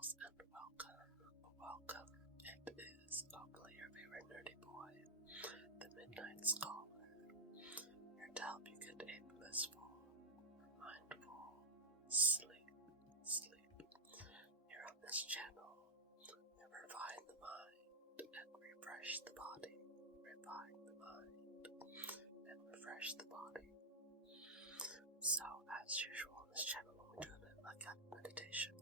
girls, and welcome. It is Ugly, your favorite nerdy boy, the Midnight Scholar, here to help you get a blissful, mindful sleep. Here on this channel, we refine the mind and refresh the body. So, as usual on this channel, when we do a guided meditation,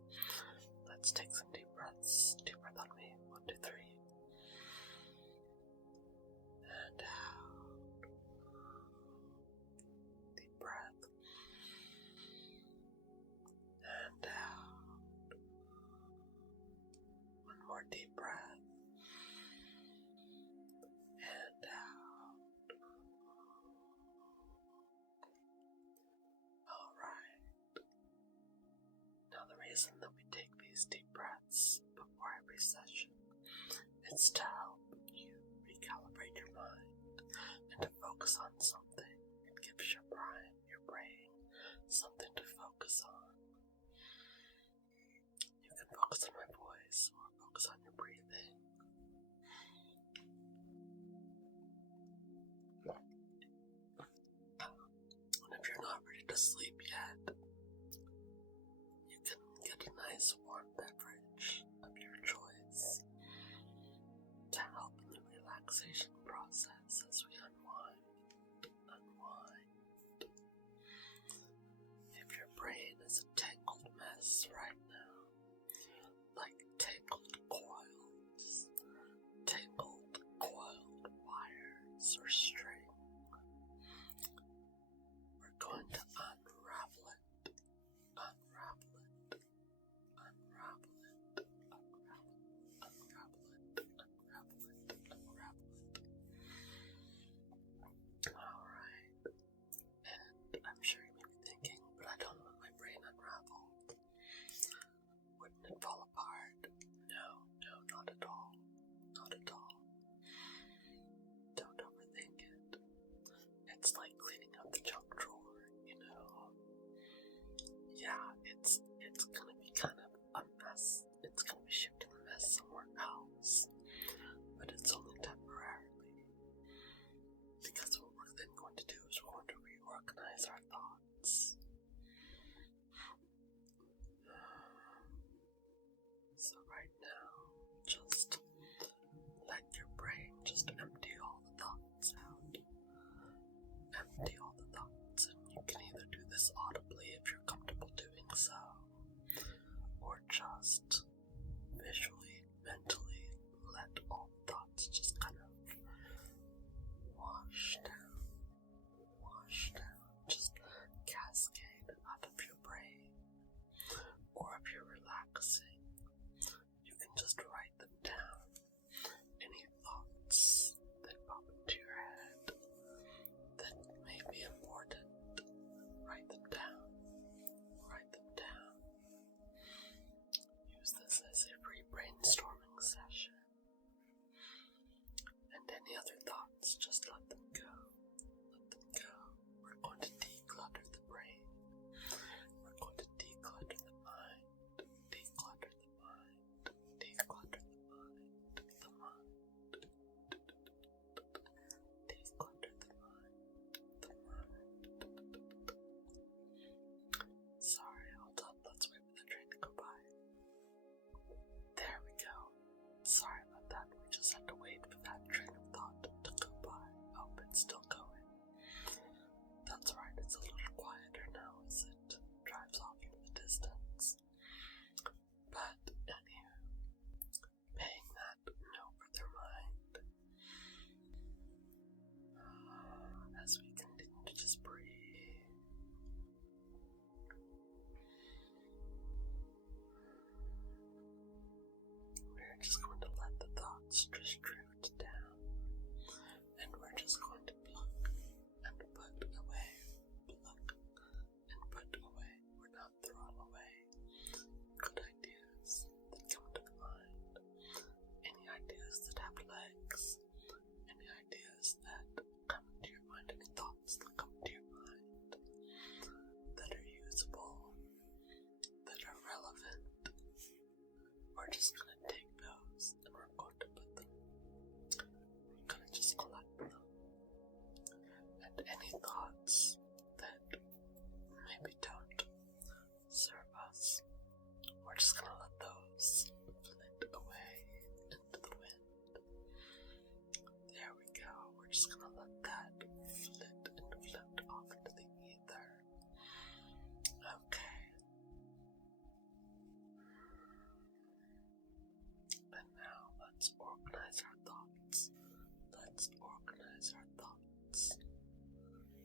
let's take some deep breaths. Deep breath on me. 1, 2, 3. And out. Deep breath. And out. One more deep breath. And out. Alright. Now the reason that we take these deep breaths before every session is to help you recalibrate your mind and to focus on something. It gives your brain something to focus on. You can focus on my voice or focus on your breathing. And if you're not ready to sleep yet, you can get a nice warm beverage of your choice to help in the relaxation process as we unwind. If your brain is a tangled mess right now, like tangled coiled wires or string, we're going to unravel it. Alright. And I'm sure you may be thinking, but I don't want my brain unraveled. Wouldn't it fall apart? No, not at all. Don't overthink it. It's like cleaning out the junk drawer, Yeah, it's gonna be kind of a mess. It's gonna be shifting the mess somewhere else. But it's only temporarily. Because what we're then going to do is we're going to reorganize our thoughts. So right now, just let your brain just empty all the thoughts out. And you can either do this audibly if you're comfortable doing so, or just visually, mentally let all the thoughts just kind of wash down, just cascade out of your brain. Or if you're relaxing, you can just write them down. Any thoughts that pop into your head that may be important, write them down. Use this as a free brainstorming session. And any other thoughts, just let them go. We're going to declutter the brain. We're going to declutter the mind. Sorry, hold on. Let's wait for the train to go by. There we go. Sorry about that. We just had to wait for that train of thought to go by. Oh, it's still going. That's right. It's a little quieter now as it drives off into the distance. But anywho, paying that no further mind as we continue to just breathe. We're just going to let the thoughts just drift down, and we're just going to pluck and put away. We're not throwing away good ideas that come to mind, any ideas that have legs, any ideas that come to your mind, any thoughts that come to your mind that are usable, that are relevant, we're just gonna take those and we're going to put them, we're gonna just collect them. And any thoughts that maybe don't serve us, we're just gonna let those flit away into the wind. There we go, we're just gonna let that flit and float off into the ether. Okay. And now let's organize our thoughts. Let's organize our thoughts.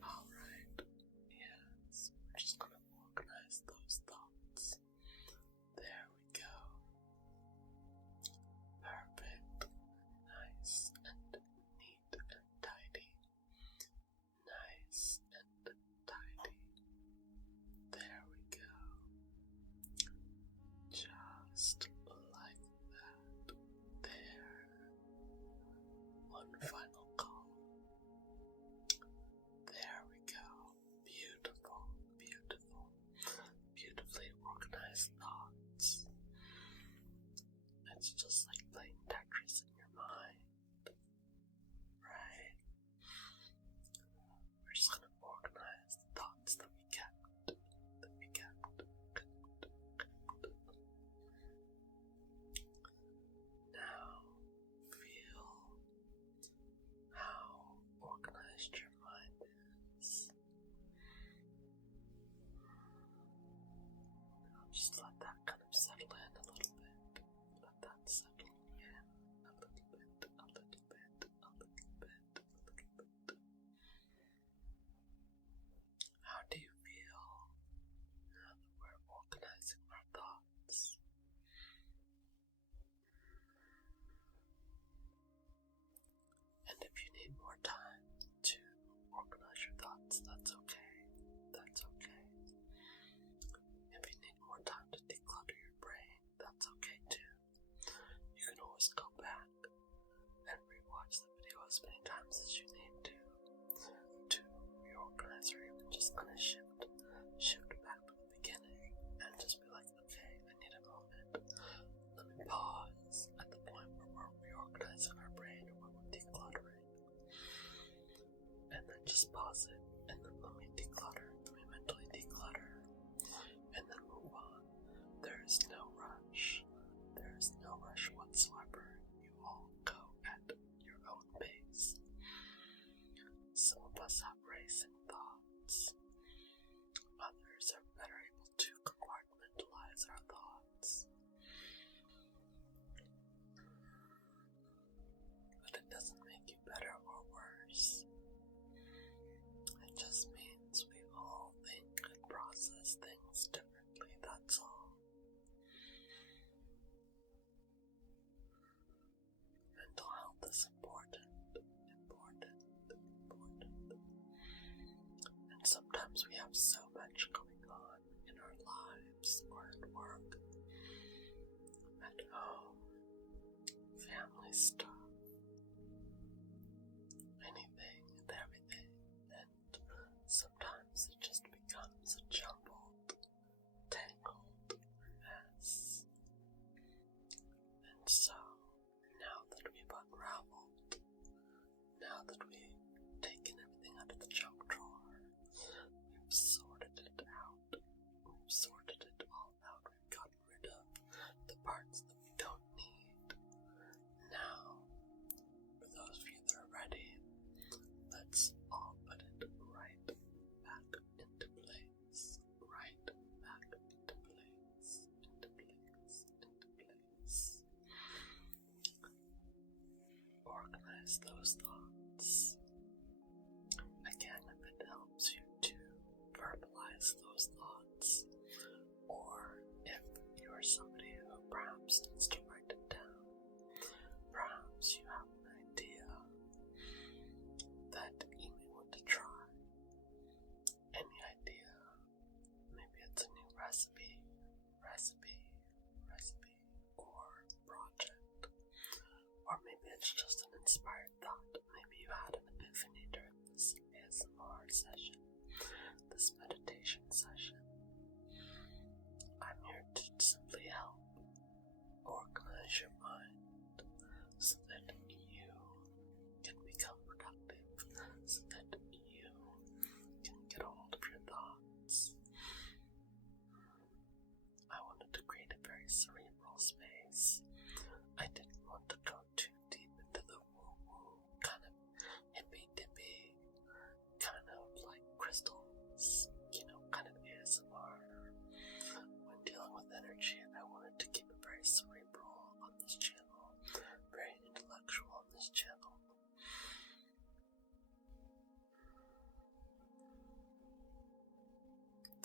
Alright. Yes, we're just gonna organize those thoughts. There we go. Perfect. Nice and neat and tidy. Nice and tidy. There we go. Just like that. There. One final call. There we go. Beautiful, beautiful, beautifully organized thoughts. It's just like playing Tetris in your mind, right? We're just gonna organize the thoughts that we kept. Now feel how organized your mind is. Now just let that kind of settle in a little bit. Let that settle in a little bit, a little bit, a little bit, a little bit. How do you feel now that we're organizing our thoughts? And if you need more time to organize your thoughts, that's okay. That's okay. If you need more time to declutter your brain, that's okay too. You can always go back and rewatch the video as many times as you need to reorganize, or even just kind of shift back to the beginning and just be like, okay, I need a moment. Let me pause at the point where we're reorganizing our brain or when we're decluttering. And then just pause it, and then let me declutter, let me mentally declutter, and then move on. There is no rush. There is no rush whatsoever. You all go at your own pace. Some of us have racing thoughts. Others are better able to compartmentalize our thoughts. But it doesn't make you better or worse. It just means we all think and process things differently, that's all. Mental health is important. And sometimes we have so much going on in our lives or at work, at home, family stuff, anything and everything, and sometimes it just becomes a jumbled, tangled mess. And so, now that we've unraveled, now that we've taken everything out of the junk drawer, we've sorted it out, we've sorted it all out, we've gotten rid of the parts that we don't need. Now, for those of you that are ready, let's all put it right back into place, right back into place, into place, into place. Organize those thoughts. Again, if it helps you to verbalize those thoughts, or if you're somebody who perhaps needs to write it down, perhaps you have an idea that you may want to try. Any idea, maybe it's a new recipe, or project, or maybe it's just an inspired thought. Maybe you had an epiphany during this ASMR session, this meditation session. I'm here to simply help organize cerebral space. I didn't want to go too deep into the woo-woo, kind of hippy-dippy, kind of like crystals, kind of ASMR. When dealing with energy, I wanted to keep it very cerebral on this channel, very intellectual on this channel.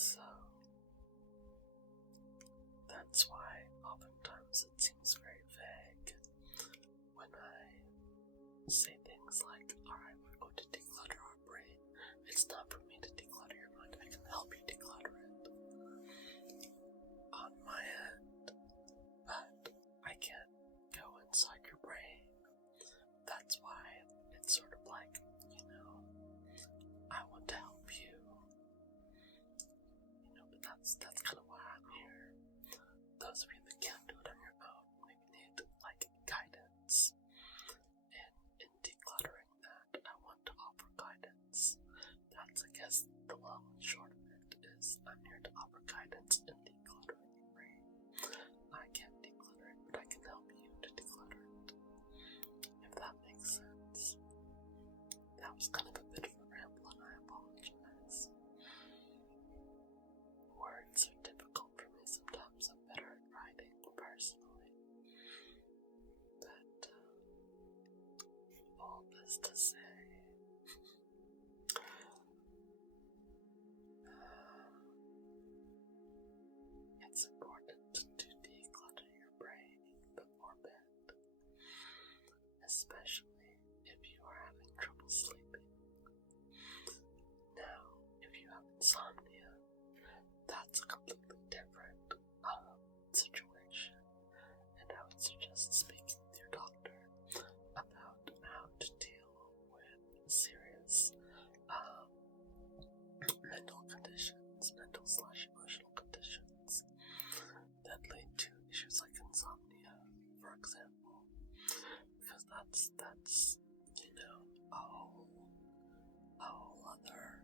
So, that's why oftentimes it seems very vague when I say things like, alright, we're going to declutter our brain. It's not for me to declutter your mind, I can help you declutter it on my end, but I can't go inside your brain. That's why it's sort of like, I want to help you, but that's kind of why I'm here. Those of you that can't do it on your own maybe need, guidance. In decluttering that, I want to offer guidance. That's, I guess, the long and short of it is I'm here to offer guidance in decluttering your brain. I can't declutter it, but I can help you to declutter it. If that makes sense. That was kind of a bit of a ramble, and I apologize. Words are difficult for me sometimes. I'm better at writing personally. But all this to say, it's important to declutter your brain before bed, especially if you are having trouble sleeping. Now, if you have insomnia, that's a completely different situation, and I would suggest speaking with your doctor about how to deal with serious mental conditions, mental/emotional conditions that lead to issues like insomnia, for example, because that's a whole other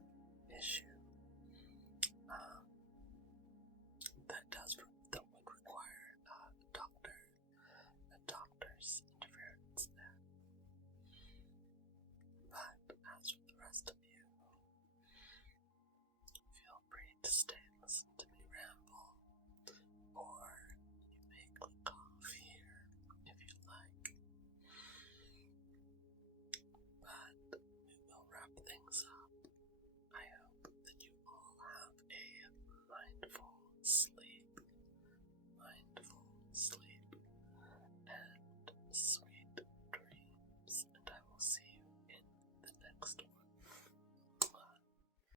issue that would require a doctor's interference there. But as with the rest of